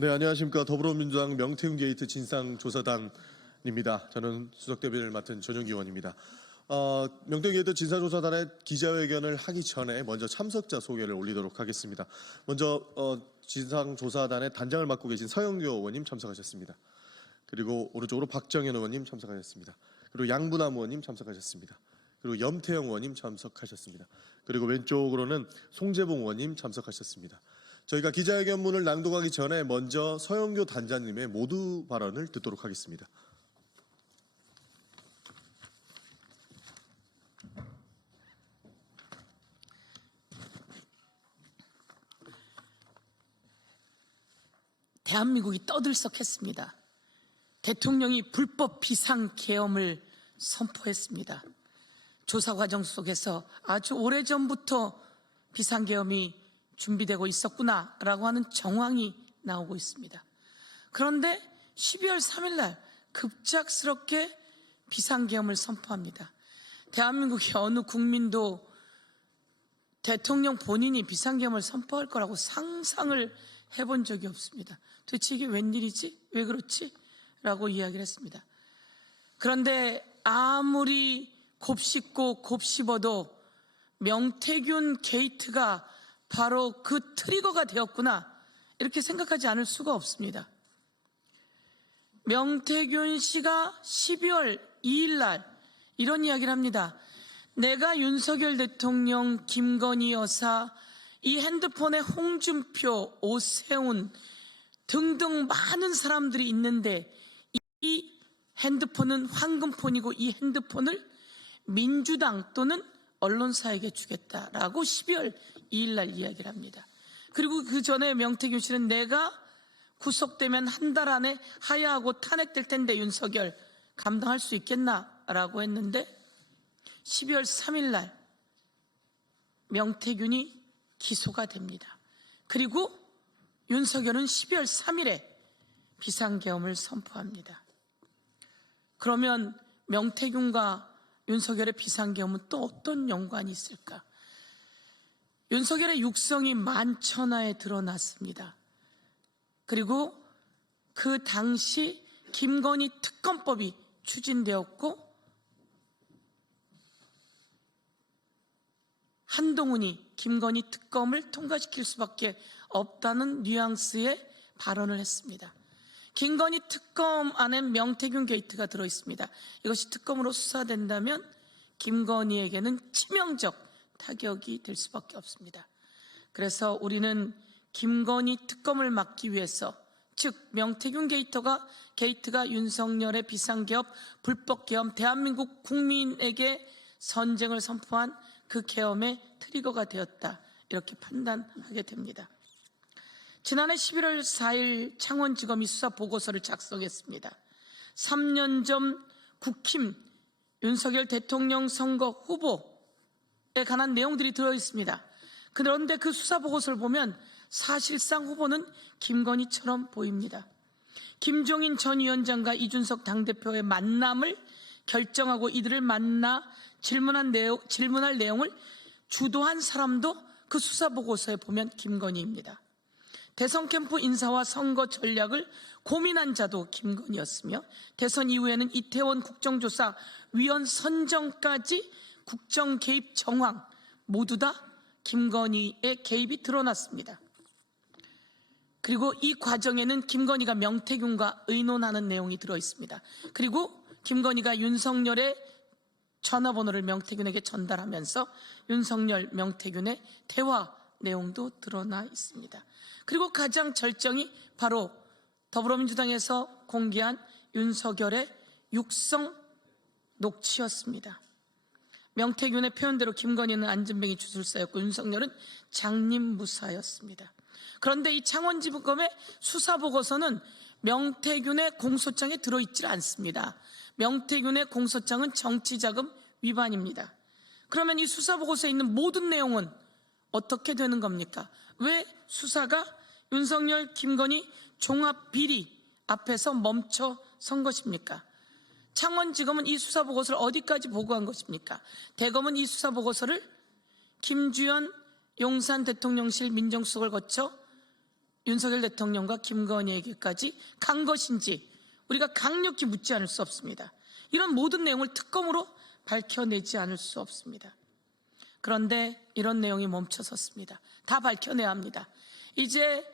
네, 안녕하십니까. 더불어민주당 명태균 게이트 진상조사단입니다. 저는 수석대변인을 맡은 전용기 의원입니다. 명태균 게이트 진상조사단의 기자회견을 하기 전에 먼저 참석자 소개를 올리도록 하겠습니다. 먼저 진상조사단의 단장을 맡고 계신 서영교 의원님 참석하셨습니다. 그리고 오른쪽으로 박정현 의원님 참석하셨습니다. 그리고 양분남 의원님 참석하셨습니다. 그리고 염태영 의원님 참석하셨습니다. 그리고 왼쪽으로는 송재봉 의원님 참석하셨습니다. 저희가 기자회견문을 낭독하기 전에 먼저 서영교 단장님의 모두 발언을 듣도록 하겠습니다. 대한민국이 떠들썩했습니다. 대통령이 불법 비상계엄을 선포했습니다. 조사 과정 속에서 아주 오래전부터 비상계엄이 준비되고 있었구나라고 하는 정황이 나오고 있습니다. 그런데 12월 3일 날 급작스럽게 비상계엄을 선포합니다. 대한민국의 어느 국민도 대통령 본인이 비상계엄을 선포할 거라고 상상을 해본 적이 없습니다. 도대체 이게 웬일이지? 왜 그렇지? 라고 이야기를 했습니다. 그런데 아무리 곱씹고 곱씹어도 명태균 게이트가 바로 그 트리거가 되었구나, 이렇게 생각하지 않을 수가 없습니다. 명태균 씨가 12월 2일 날 이런 이야기를 합니다. 내가 윤석열 대통령, 김건희 여사, 이 핸드폰에 홍준표, 오세훈 등등 많은 사람들이 있는데 이 핸드폰은 황금폰이고 이 핸드폰을 민주당 또는 언론사에게 주겠다라고 12월 2일 날 이야기를 합니다. 그리고 그 전에 명태균 씨는 내가 구속되면 한 달 안에 하야하고 탄핵될 텐데 윤석열 감당할 수 있겠나라고 했는데 12월 3일 날 명태균이 기소가 됩니다. 그리고 윤석열은 12월 3일에 비상계엄을 선포합니다. 그러면 명태균과 윤석열의 비상계엄은 또 어떤 연관이 있을까? 윤석열의 육성이 만천하에 드러났습니다. 그리고 그 당시 김건희 특검법이 추진되었고 한동훈이 김건희 특검을 통과시킬 수밖에 없다는 뉘앙스의 발언을 했습니다. 김건희 특검 안엔 명태균 게이트가 들어있습니다. 이것이 특검으로 수사된다면 김건희에게는 치명적 타격이 될 수밖에 없습니다. 그래서 우리는 김건희 특검을 막기 위해서, 즉 명태균 게이트가 윤석열의 비상계엄, 불법계엄, 대한민국 국민에게 선쟁을 선포한 그 계엄의 트리거가 되었다, 이렇게 판단하게 됩니다. 지난해 11월 4일 창원지검이 수사보고서를 작성했습니다. 3년 전 국힘 윤석열 대통령 선거 후보에 관한 내용들이 들어있습니다. 그런데 그 수사보고서를 보면 사실상 후보는 김건희처럼 보입니다. 김종인 전 위원장과 이준석 당대표의 만남을 결정하고 이들을 만나 질문할 내용을 주도한 사람도 그 수사보고서에 보면 김건희입니다. 대선 캠프 인사와 선거 전략을 고민한 자도 김건희였으며 대선 이후에는 이태원 국정조사위원 선정까지 국정 개입 정황 모두 다 김건희의 개입이 드러났습니다. 그리고 이 과정에는 김건희가 명태균과 의논하는 내용이 들어있습니다. 그리고 김건희가 윤석열의 전화번호를 명태균에게 전달하면서 윤석열, 명태균의 대화 내용도 드러나 있습니다. 그리고 가장 절정이 바로 더불어민주당에서 공개한 윤석열의 육성 녹취였습니다. 명태균의 표현대로 김건희는 안전뱅이 주술사였고 윤석열은 장님무사였습니다. 그런데 이 창원지검의 수사보고서는 명태균의 공소장에 들어있질 않습니다. 명태균의 공소장은 정치자금 위반입니다. 그러면 이 수사보고서에 있는 모든 내용은 어떻게 되는 겁니까? 왜 수사가 윤석열, 김건희 종합비리 앞에서 멈춰 선 것입니까? 창원지검은 이 수사보고서를 어디까지 보고한 것입니까? 대검은 이 수사보고서를 김주현 용산 대통령실 민정수석을 거쳐 윤석열 대통령과 김건희에게까지 간 것인지 우리가 강력히 묻지 않을 수 없습니다. 이런 모든 내용을 특검으로 밝혀내지 않을 수 없습니다. 그런데 이런 내용이 멈춰섰습니다. 다 밝혀내야 합니다. 이제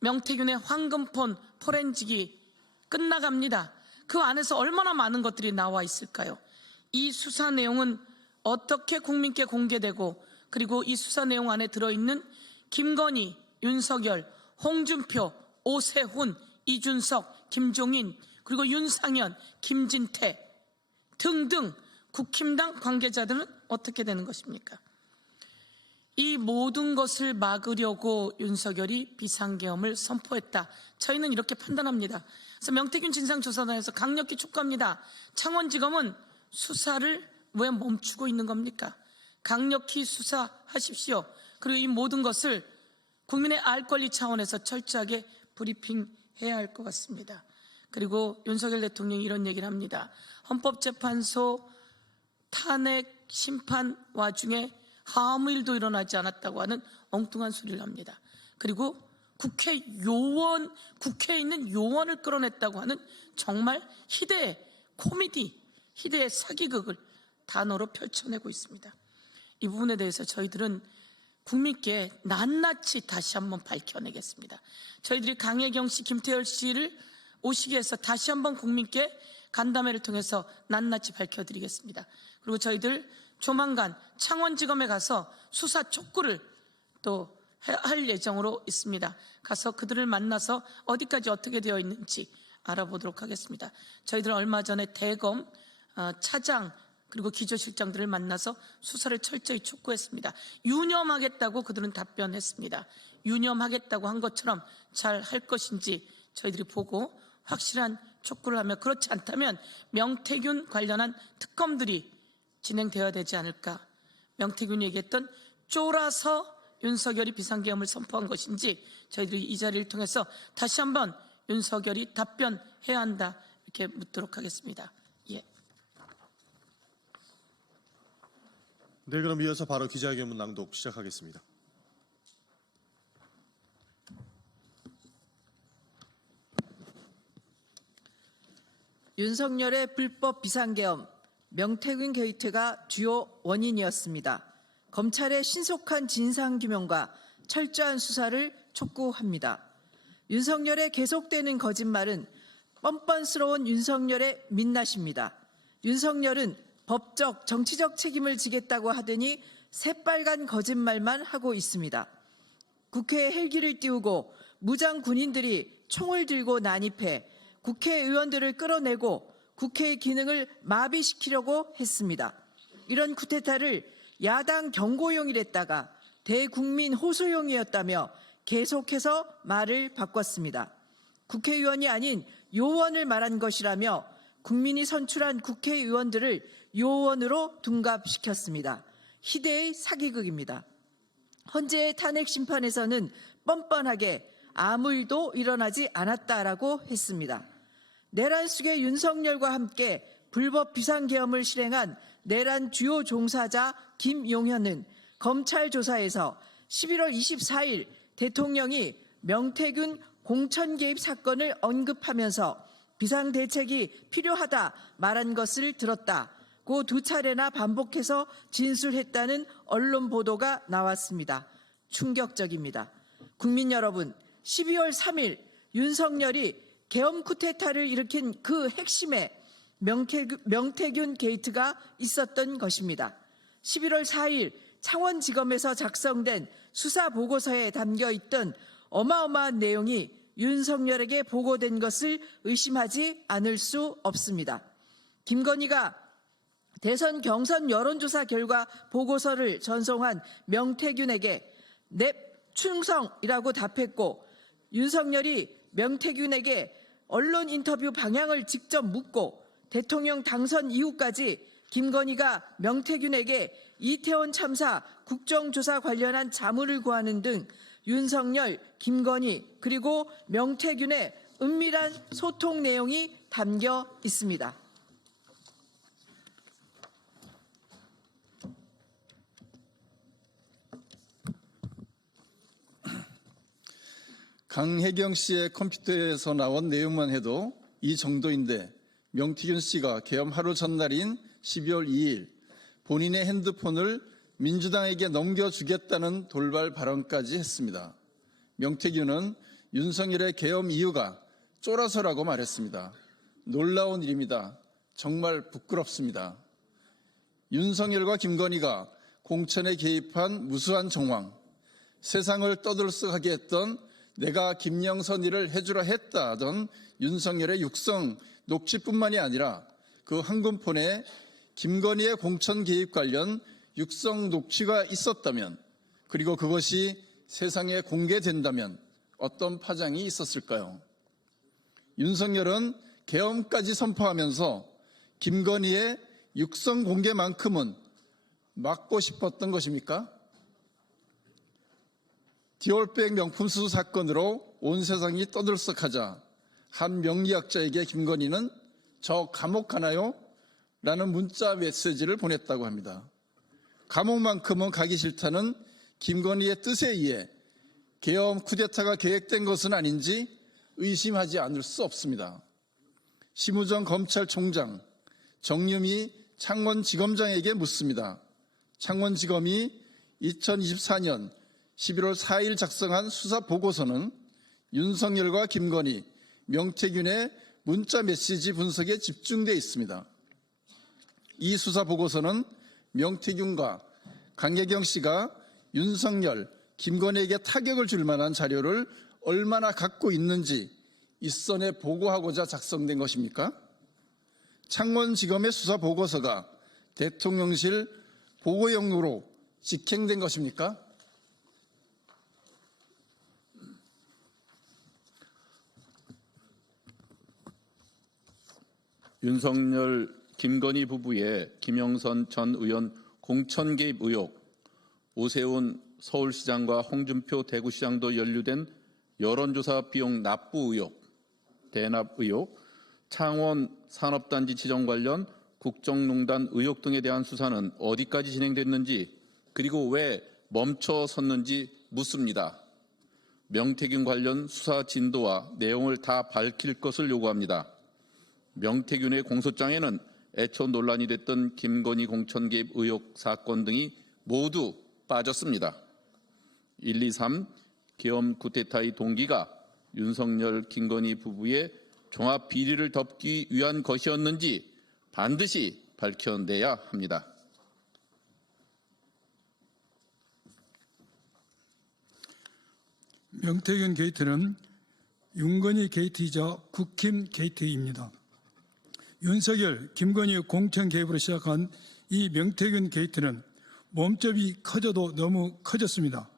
명태균의 황금폰 포렌식이 끝나갑니다. 그 안에서 얼마나 많은 것들이 나와 있을까요? 이 수사 내용은 어떻게 국민께 공개되고, 그리고 이 수사 내용 안에 들어있는 김건희, 윤석열, 홍준표, 오세훈, 이준석, 김종인, 그리고 윤상현, 김진태 등등 국힘당 관계자들은 어떻게 되는 것입니까? 이 모든 것을 막으려고 윤석열이 비상계엄을 선포했다. 저희는 이렇게 판단합니다. 그래서 명태균 진상조사단에서 강력히 촉구합니다. 창원지검은 수사를 왜 멈추고 있는 겁니까? 강력히 수사하십시오. 그리고 이 모든 것을 국민의 알 권리 차원에서 철저하게 브리핑해야 할 것 같습니다. 그리고 윤석열 대통령이 이런 얘기를 합니다. 헌법재판소 탄핵 심판 와중에 아무 일도 일어나지 않았다고 하는 엉뚱한 소리를 합니다. 그리고 국회에 있는 요원을 끌어냈다고 하는 정말 희대의 코미디, 희대의 사기극을 단어로 펼쳐내고 있습니다. 이 부분에 대해서 저희들은 국민께 낱낱이 다시 한번 밝혀내겠습니다. 저희들이 강혜경 씨, 김태열 씨를 오시게 해서 다시 한번 국민께 간담회를 통해서 낱낱이 밝혀드리겠습니다. 그리고 저희들 조만간 창원지검에 가서 수사 촉구를 또 할 예정으로 있습니다. 가서 그들을 만나서 어디까지 어떻게 되어 있는지 알아보도록 하겠습니다. 저희들 얼마 전에 대검 차장 그리고 기조실장들을 만나서 수사를 철저히 촉구했습니다. 유념하겠다고 그들은 답변했습니다. 유념하겠다고 한 것처럼 잘 할 것인지 저희들이 보고 확실한 촉구를 하며, 그렇지 않다면 명태균 관련한 특검들이 진행되어야 되지 않을까. 명태균이 얘기했던 쫄아서 윤석열이 비상계엄을 선포한 것인지 저희들이 이 자리를 통해서 다시 한번 윤석열이 답변해야 한다, 이렇게 묻도록 하겠습니다. 예. 네, 그럼 이어서 바로 기자회견문 낭독 시작하겠습니다. 윤석열의 불법 비상계엄, 명태균 게이트가 주요 원인이었습니다. 검찰의 신속한 진상규명과 철저한 수사를 촉구합니다. 윤석열의 계속되는 거짓말은 뻔뻔스러운 윤석열의 민낯입니다. 윤석열은 법적, 정치적 책임을 지겠다고 하더니 새빨간 거짓말만 하고 있습니다. 국회에 헬기를 띄우고 무장 군인들이 총을 들고 난입해 국회의원들을 끌어내고 국회의 기능을 마비시키려고 했습니다. 이런 쿠데타를 야당 경고용이랬다가 대국민 호소용이었다며 계속해서 말을 바꿨습니다. 국회의원이 아닌 요원을 말한 것이라며 국민이 선출한 국회의원들을 요원으로 둔갑시켰습니다. 희대의 사기극입니다. 헌재의 탄핵 심판에서는 뻔뻔하게 아무 일도 일어나지 않았다라고 했습니다. 내란 속의 윤석열과 함께 불법 비상계엄을 실행한 내란 주요 종사자 김용현은 검찰 조사에서 11월 24일 대통령이 명태균 공천 개입 사건을 언급하면서 비상대책이 필요하다 말한 것을 들었다고 두 차례나 반복해서 진술했다는 언론 보도가 나왔습니다. 충격적입니다. 국민 여러분, 12월 3일 윤석열이 계엄 쿠데타를 일으킨 그 핵심에 명태균 게이트가 있었던 것입니다. 11월 4일 창원지검에서 작성된 수사보고서에 담겨있던 어마어마한 내용이 윤석열에게 보고된 것을 의심하지 않을 수 없습니다. 김건희가 대선 경선 여론조사 결과 보고서를 전송한 명태균에게 nep 충성이라고 답했고, 윤석열이 명태균에게 언론 인터뷰 방향을 직접 묻고 대통령 당선 이후까지 김건희가 명태균에게 이태원 참사 국정조사 관련한 자문을 구하는 등 윤석열, 김건희 그리고 명태균의 은밀한 소통 내용이 담겨 있습니다. 강혜경 씨의 컴퓨터에서 나온 내용만 해도 이 정도인데 명태균 씨가 계엄 하루 전날인 12월 2일 본인의 핸드폰을 민주당에게 넘겨주겠다는 돌발 발언까지 했습니다. 명태균은 윤석열의 계엄 이유가 쫄아서라고 말했습니다. 놀라운 일입니다. 정말 부끄럽습니다. 윤석열과 김건희가 공천에 개입한 무수한 정황, 세상을 떠들썩하게 했던 내가 김영선이를 해주라 했다던 윤석열의 육성 녹취뿐만이 아니라 그 한군폰에 김건희의 공천 개입 관련 육성 녹취가 있었다면, 그리고 그것이 세상에 공개된다면 어떤 파장이 있었을까요? 윤석열은 계엄까지 선포하면서 김건희의 육성 공개만큼은 막고 싶었던 것입니까? 디올백 명품 수수 사건으로 온 세상이 떠들썩하자 한 명리학자에게 김건희는 저 감옥 가나요? 라는 문자 메시지를 보냈다고 합니다. 감옥만큼은 가기 싫다는 김건희의 뜻에 의해 계엄 쿠데타가 계획된 것은 아닌지 의심하지 않을 수 없습니다. 심우정 검찰총장, 정유미 창원지검장에게 묻습니다. 창원지검이 2024년 11월 4일 작성한 수사보고서는 윤석열과 김건희, 명태균의 문자 메시지 분석에 집중되어 있습니다. 이 수사보고서는 명태균과 강혜경 씨가 윤석열, 김건희에게 타격을 줄 만한 자료를 얼마나 갖고 있는지 윗선에 보고하고자 작성된 것입니까? 창원지검의 수사보고서가 대통령실 보고용으로 직행된 것입니까? 윤석열, 김건희 부부의 김영선 전 의원 공천 개입 의혹, 오세훈 서울시장과 홍준표 대구시장도 연루된 여론조사 비용 납부 의혹, 대납 의혹, 창원 산업단지 지정 관련 국정농단 의혹 등에 대한 수사는 어디까지 진행됐는지, 그리고 왜 멈춰섰는지 묻습니다. 명태균 관련 수사 진도와 내용을 다 밝힐 것을 요구합니다. 명태균의 공소장에는 애초 논란이 됐던 김건희 공천 개입 의혹 사건 등이 모두 빠졌습니다. 1, 2, 3 계엄 쿠데타의 동기가 윤석열, 김건희 부부의 종합 비리를 덮기 위한 것이었는지 반드시 밝혀내야 합니다. 명태균 게이트는 윤건희 게이트이자 국힘 게이트입니다. 윤석열, 김건희의 공천 개입으로 시작한 이 명태균 게이트는 몸집이 커져도 너무 커졌습니다.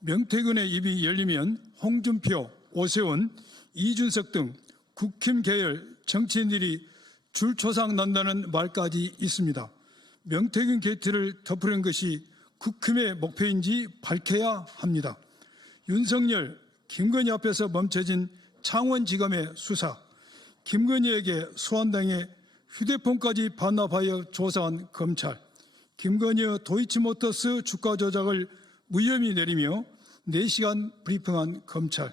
명태균의 입이 열리면 홍준표, 오세훈, 이준석 등 국힘 계열 정치인들이 줄초상 난다는 말까지 있습니다. 명태균 게이트를 덮으려는 것이 국힘의 목표인지 밝혀야 합니다. 윤석열, 김건희 앞에서 멈춰진 창원지검의 수사, 김건희에게 소환당해 휴대폰까지 반납하여 조사한 검찰, 김건희의 도이치모터스 주가 조작을 무혐의 내리며 4시간 브리핑한 검찰,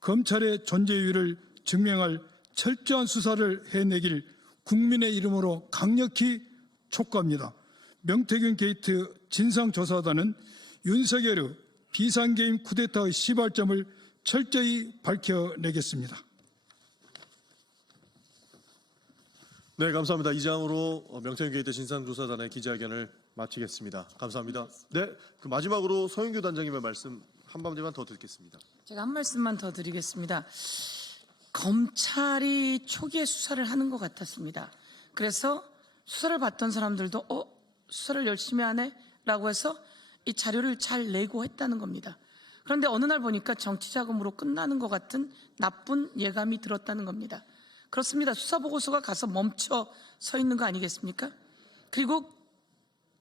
검찰의 존재유를 증명할 철저한 수사를 해내길 국민의 이름으로 강력히 촉구합니다. 명태균 게이트 진상조사단은 윤석열의 비상계임 쿠데타의 시발점을 철저히 밝혀내겠습니다. 네, 감사합니다. 이상으로 명태균 게이트 진상조사단의 기자회견을 마치겠습니다. 감사합니다. 네, 그 마지막으로 서영교 단장님의 말씀 한 마디만 더 듣겠습니다. 제가 한 말씀만 더 드리겠습니다. 검찰이 초기에 수사를 하는 것 같았습니다. 그래서 수사를 받던 사람들도 수사를 열심히 하네? 라고 해서 이 자료를 잘 내고 했다는 겁니다. 그런데 어느 날 보니까 정치자금으로 끝나는 것 같은 나쁜 예감이 들었다는 겁니다. 그렇습니다. 수사보고서가 가서 멈춰 서 있는 거 아니겠습니까? 그리고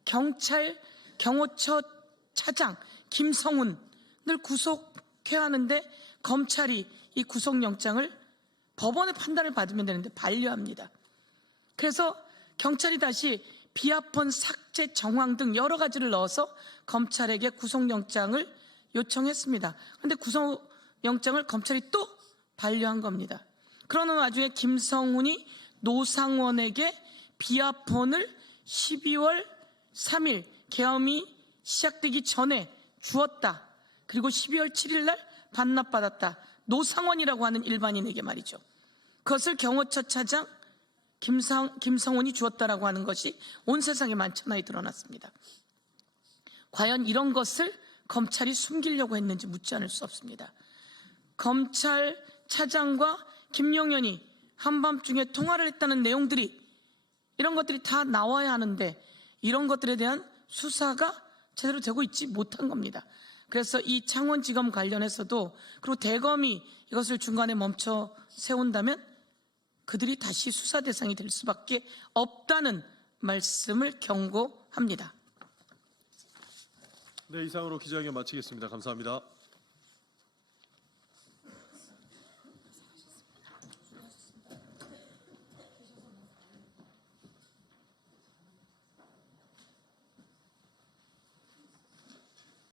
경찰 경호처 차장 김성훈을 구속해야 하는데 검찰이 이 구속영장을 법원의 판단을 받으면 되는데 반려합니다. 그래서 경찰이 다시 비아폰 삭제 정황 등 여러 가지를 넣어서 검찰에게 구속영장을 요청했습니다. 그런데 영장을 검찰이 또 반려한 겁니다. 그러는 와중에 김성훈이 노상원에게 비아폰을 12월 3일 계엄이 시작되기 전에 주었다. 그리고 12월 7일 날 반납받았다. 노상원이라고 하는 일반인에게 말이죠. 그것을 경호처 차장 김성훈이 주었다라고 하는 것이 온 세상에 만천하에 드러났습니다. 과연 이런 것을 검찰이 숨기려고 했는지 묻지 않을 수 없습니다. 검찰 차장과 김용현이 한밤중에 통화를 했다는 내용들이 이런 것들이 다 나와야 하는데 이런 것들에 대한 수사가 제대로 되고 있지 못한 겁니다. 그래서 이 창원지검 관련해서도 그리고 대검이 이것을 중간에 멈춰 세운다면 그들이 다시 수사 대상이 될 수밖에 없다는 말씀을 경고합니다. 네, 이상으로 기자회견 마치겠습니다. 감사합니다.